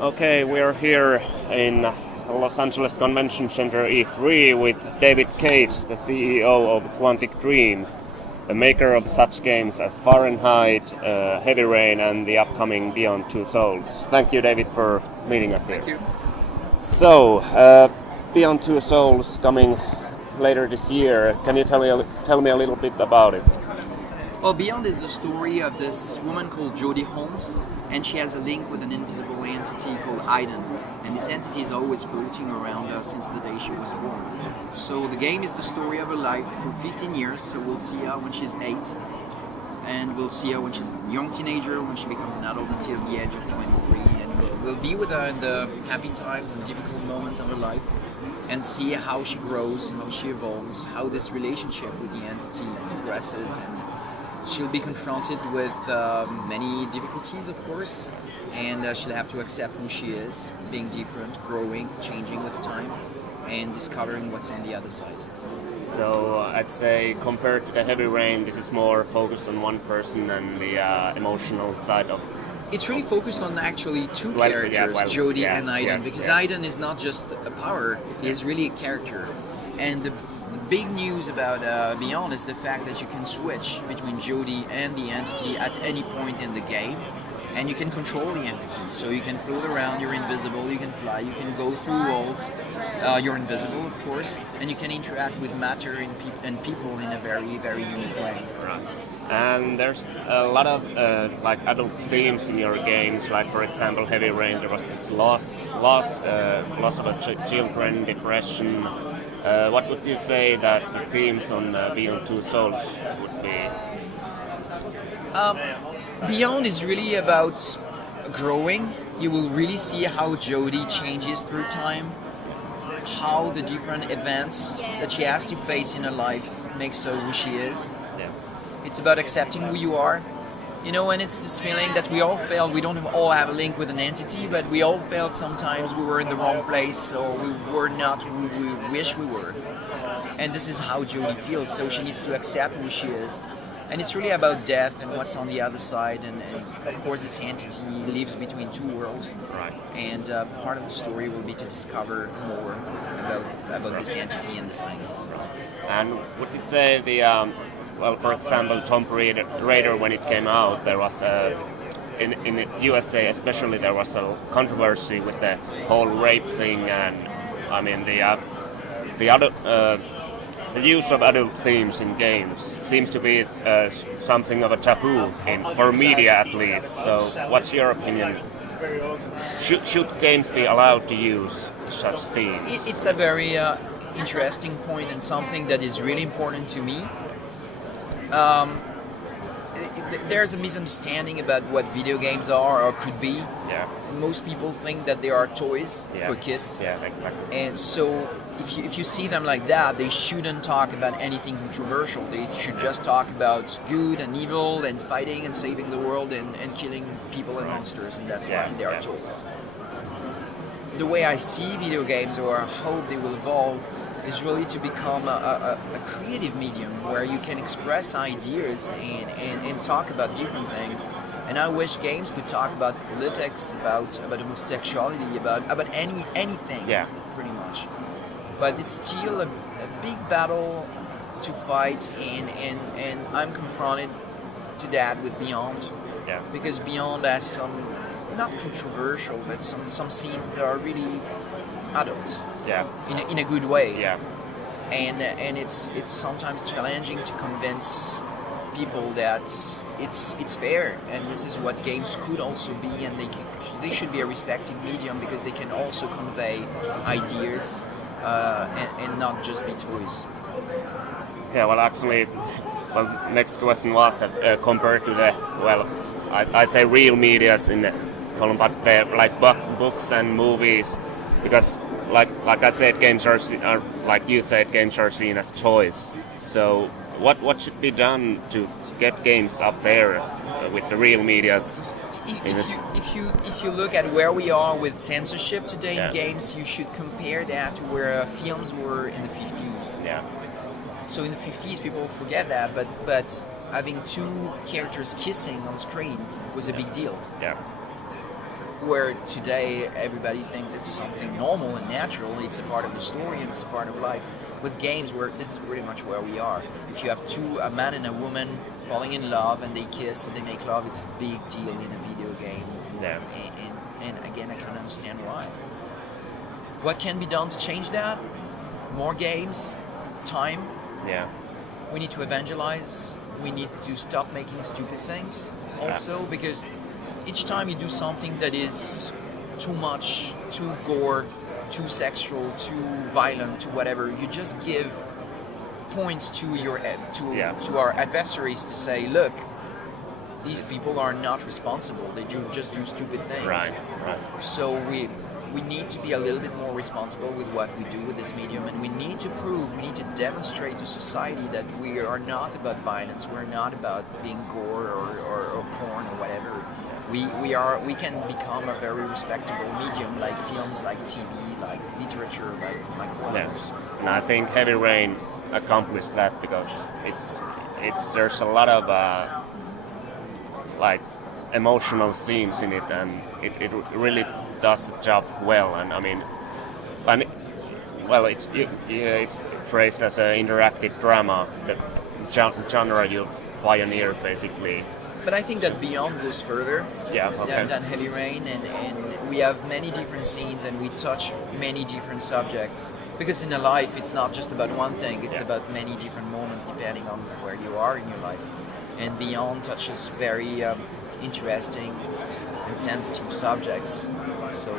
Okay, we're here in Los Angeles Convention Center E3 with David Cage, the CEO of Quantic Dreams, the maker of such games as Fahrenheit, Heavy Rain, and the upcoming Beyond Two Souls. Thank you, David, for meeting us here. Thank you. So, Beyond Two Souls coming later this year. Can you tell me a little bit about it? Well, Beyond is the story of this woman called Jodie Holmes, and she has a link with an invisible entity called Aiden. And this entity is always floating around her since the day she was born. So the game is the story of her life through 15 years, so we'll see her when she's 8, and we'll see her when she's a young teenager, when she becomes an adult until the age of 23, and we'll be with her in the happy times and difficult moments of her life, and see how she grows, how she evolves, how this relationship with the entity progresses, and she'll be confronted with many difficulties, of course, and she'll have to accept who she is, being different, growing, changing with time, and discovering what's on the other side. So I'd say compared to the Heavy Rain, this is more focused on one person and the emotional side of. It's really focused on actually two characters, Jodie and Aiden, because Aiden is not just a power, he is really a character. And the big news about Beyond is the fact that you can switch between Jodie and the entity at any point in the game, and you can control the entity. So you can float around, you're invisible, you can fly, you can go through walls, you're invisible, of course, and you can interact with matter and people in a very, very unique way. Right. And there's a lot of like adult themes in your games, like for example Heavy Rain, there was this loss of children, depression. What would you say that the themes on Beyond Two Souls would be? Beyond is really about growing. You will really see how Jodie changes through time, how the different events that she has to face in her life makes her who she is. Yeah. It's about accepting who you are. You know, and it's this feeling that we all failed. We don't all have a link with an entity, but we all failed sometimes. We were in the wrong place, or we were not who we wish we were. And this is how Jodie feels, so she needs to accept who she is. And it's really about death and what's on the other side. And of course, this entity lives between two worlds. Right. And part of the story will be to discover more about this entity and this thing. And would you say the well, for example, Tomb Raider, when it came out, there was in the USA especially, there was a controversy with the whole rape thing, and I mean the use of adult themes in games seems to be something of a taboo for media at least. So, what's your opinion? Should games be allowed to use such themes? It's a very interesting point and something that is really important to me. There's a misunderstanding about what video games are or could be. Yeah. Most people think that they are toys for kids. Yeah, exactly. And so if you see them like that, they shouldn't talk about anything controversial. They should just talk about good and evil and fighting and saving the world and killing people and monsters, and that's fine. They are toys. The way I see video games, or hope they will evolve, is really to become a creative medium where you can express ideas and talk about different things. And I wish games could talk about politics, about homosexuality, about anything, pretty much. But it's still a big battle to fight, and I'm confronted to that with Beyond. Yeah. Because Beyond has some, not controversial, but some scenes that are really adult. Yeah. In a good way. Yeah. And it's sometimes challenging to convince people that it's fair, and this is what games could also be, and they should be a respected medium because they can also convey ideas and not just be toys. Yeah. Well, actually, next question was that compared to the I say real medias in the column, but like books and movies. Because, like I said, games are like you said, games are seen as toys. So, what should be done to get games up there with the real medias? If you look at where we are with censorship today in games, you should compare that to where films were in the 50s. Yeah. So in the 50s, people forget that, but having two characters kissing on screen was a big deal. Yeah. where today everybody thinks it's something normal and natural, it's a part of the story and it's a part of life. With games, where this is pretty much where we are. If you have a man and a woman falling in love and they kiss and they make love, it's a big deal in a video game. Yeah. And again, I can't understand why. What can be done to change that? More games, time. Yeah. We need to evangelize. We need to stop making stupid things also, because each time you do something that is too much, too gore, too sexual, too violent, to whatever, you just give points to our adversaries to say, look, these people are not responsible. They just do stupid things. Right. So we need to be a little bit more responsible with what we do with this medium, and we need to demonstrate to society that we are not about violence. We're not about being gore or porn or whatever. We can become a very respectable medium, like films, like TV, like literature, like whatever. Yeah. And I think Heavy Rain accomplished that, because there's a lot of like emotional scenes in it, and it really does the job well. And I mean, it's phrased as an interactive drama, the genre you pioneered basically. But I think that beyond goes further than Heavy Rain, and we have many different scenes and we touch many different subjects. Because in a life, it's not just about one thing, it's about many different moments depending on where you are in your life. And Beyond touches very interesting and sensitive subjects. So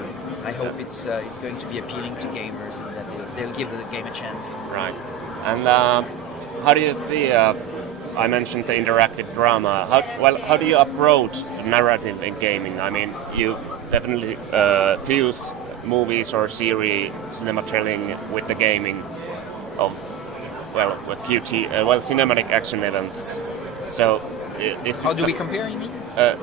I hope it's going to be appealing to gamers and that they'll give the game a chance. Right. And how do you see? I mentioned the interactive drama. How do you approach narrative in gaming? I mean, you definitely fuse movies or series cinematelling with the gaming of cinematic action events. So this how do we compare? You mean?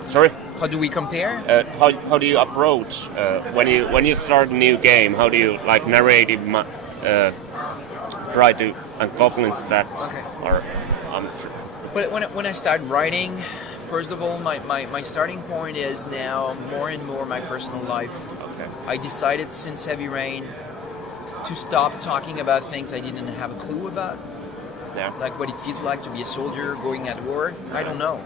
Sorry. How do we compare? How do you approach when you start a new game? How do you like narrative try to accomplish that? Okay. Or But when I start writing, first of all, my starting point is now more and more my personal life. Okay. I decided since Heavy Rain to stop talking about things I didn't have a clue about. Yeah. Like what it feels like to be a soldier going at war. I don't know.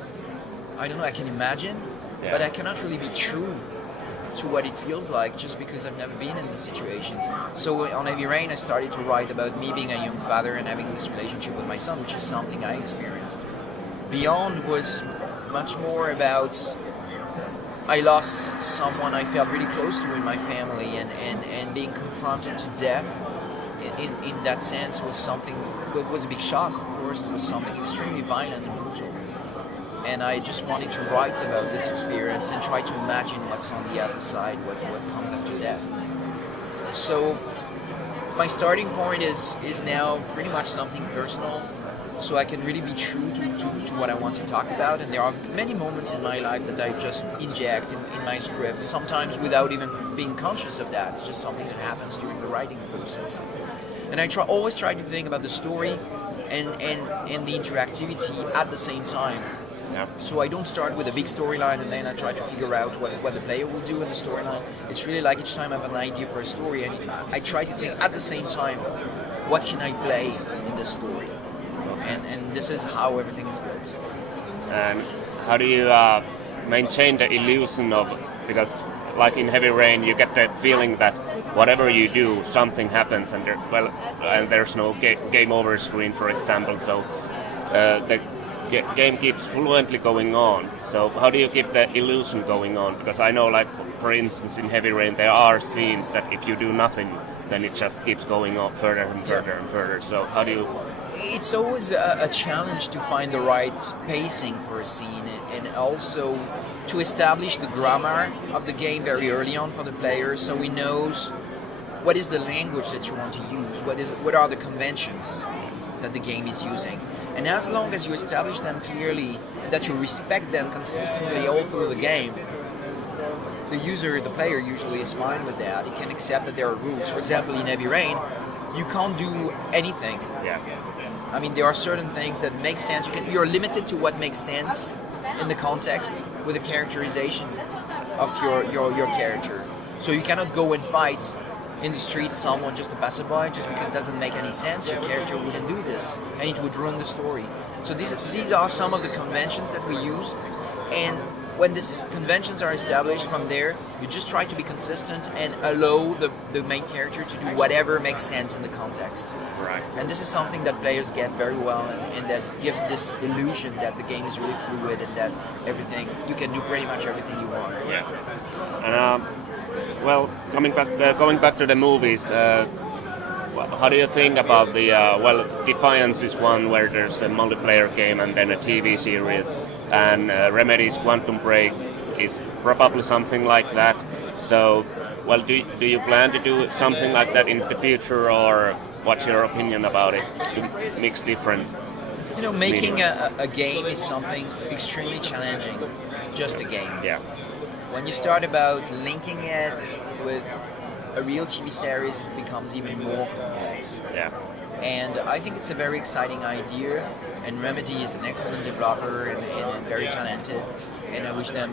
I can imagine, but I cannot really be true to what it feels like just because I've never been in this situation. So on Heavy Rain, I started to write about me being a young father and having this relationship with my son, which is something I experienced. Beyond was much more about I lost someone I felt really close to in my family, and being confronted to death in that sense was something, it was a big shock, of course. It was something extremely violent and brutal. And I just wanted to write about this experience and try to imagine what's on the other side, what comes after death. So my starting point is now pretty much something personal, so I can really be true to what I want to talk about. And there are many moments in my life that I just inject in my script, sometimes without even being conscious of that. It's just something that happens during the writing process. And I always try to think about the story and the interactivity at the same time. Yeah. So I don't start with a big storyline and then I try to figure out what the player will do in the storyline. It's really like each time I have an idea for a story, and I try to think at the same time, what can I play in this story? And this is how everything is built. And how do you maintain the illusion of, because like in Heavy Rain, you get the feeling that whatever you do, something happens, and there's no game over screen, for example. So the game keeps fluently going on. So how do you keep the illusion going on? Because I know, like for instance, in Heavy Rain, there are scenes that if you do nothing, then it just keeps going on further and further and further. So how do you? It's always a challenge to find the right pacing for a scene, and also to establish the grammar of the game very early on for the player, so he knows what is the language that you want to use, what are the conventions that the game is using. And as long as you establish them clearly and that you respect them consistently all through the game, the player usually is fine with that. He can accept that there are rules. For example, in Heavy Rain, you can't do anything. Yeah. I mean, there are certain things that make sense. You're limited to what makes sense in the context with the characterization. of your character. So you cannot go and fight in the street someone just a passerby just because it doesn't make any sense. Your character wouldn't do this, and it would ruin the story. So these are some of the conventions that we use, and when these conventions are established, from there you just try to be consistent and allow the main character to do whatever makes sense in the context. Right. And this is something that players get very well, and that gives this illusion that the game is really fluid and that you can do pretty much everything you want. Yeah. And well, going back to the movies, how do you think about the Defiance is one where there's a multiplayer game and then a TV series, and Remedy's Quantum Break is probably something like that. So, well, do you plan to do something like that in the future, or what's your opinion about it? To mix different. Making a game is something extremely challenging. Just a game. Yeah. When you start about linking it with a real TV series, it becomes even more complex. Yeah. And I think it's a very exciting idea, and Remedy is an excellent developer and very talented, and I wish them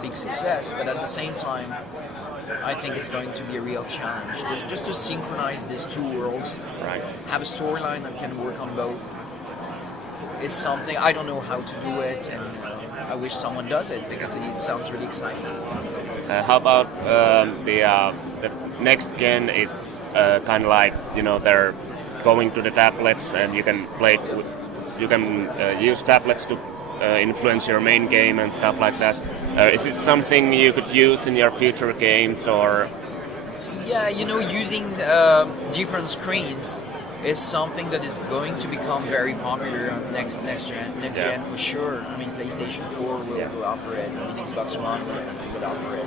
big success. But at the same time, I think it's going to be a real challenge just to synchronize these two worlds. Right. Have a storyline that can work on both is something I don't know how to do it, and I wish someone does it because it sounds really exciting. How about the next gen is kind of like, they're going to the tablets and you can play it you can use tablets to influence your main game and stuff like that. Is it something you could use in your future games, or? Yeah, using different screens is something that is going to become very popular on next gen for sure. I mean, PlayStation 4 will offer it. I mean, Xbox One will offer it.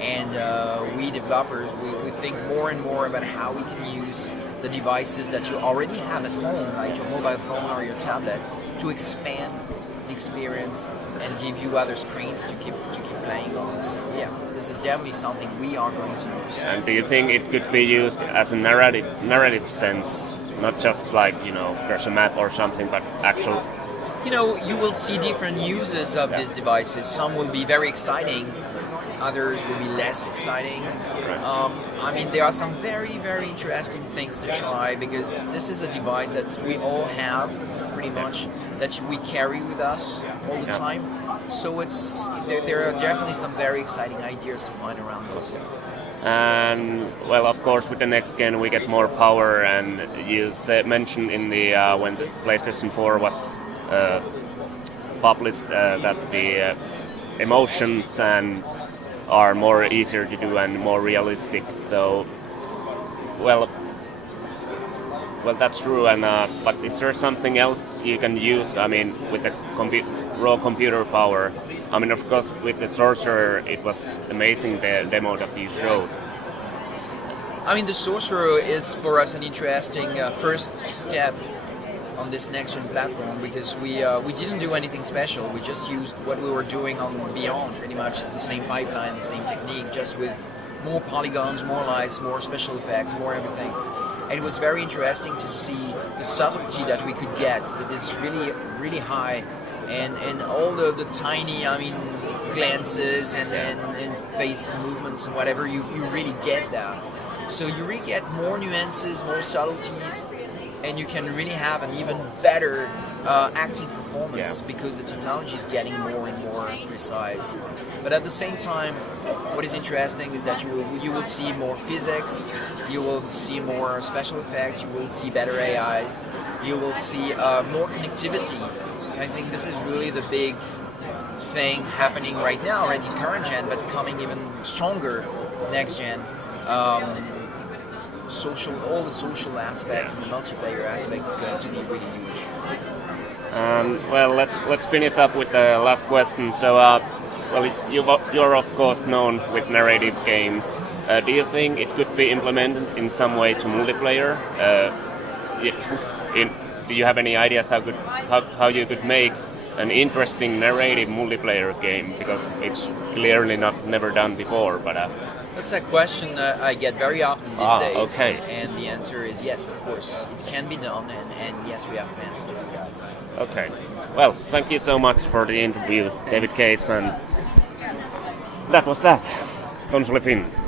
And we developers, we think more and more about how we can use the devices that you already have at home, like your mobile phone or your tablet, to expand the experience and give you other screens to keep playing on. So yeah, this is definitely something we are going to use. And do you think it could be used as a narrative sense? Not just like, there's a map or something, but actual. You will see different uses of these devices. Some will be very exciting, others will be less exciting. Right. I mean, there are some very, very interesting things to try, because this is a device that we all have, pretty much, that we carry with us all the time. So there are definitely some very exciting ideas to find around this. And well, of course, with the next gen we get more power, and you mentioned in the when the PlayStation 4 was published that the emotions are more easier to do and more realistic. So, well, that's true. And but is there something else you can use? I mean, with the raw computer power. I mean, of course, with the Sorcerer, it was amazing, the demo that you showed. I mean, the Sorcerer is for us an interesting first step on this next-gen platform, because we didn't do anything special. We just used what we were doing on Beyond, pretty much the same pipeline, the same technique, just with more polygons, more lights, more special effects, more everything. And it was very interesting to see the subtlety that we could get, that is really, really high. And all the tiny, glances and face movements and whatever, you really get that. So you really get more nuances, more subtleties, and you can really have an even better acting performance, because the technology is getting more and more precise. But at the same time, what is interesting is that you will see more physics, you will see more special effects, you will see better AIs, you will see more connectivity. I think this is really the big thing happening right now, already current gen, but coming even stronger next gen. All the social aspect and the multiplayer aspect is going to be really huge. Well, let's finish up with the last question. So, you're of course known with narrative games. Do you think it could be implemented in some way to multiplayer? Do you have any ideas how you could make an interesting narrative multiplayer game? Because it's clearly never done before. But that's a question I get very often these days. Okay. And the answer is yes, of course, it can be done, and yes, we have plans to do that. Okay. Well, thank you so much for the interview, David Cates, and that was that. KonsoliFIN.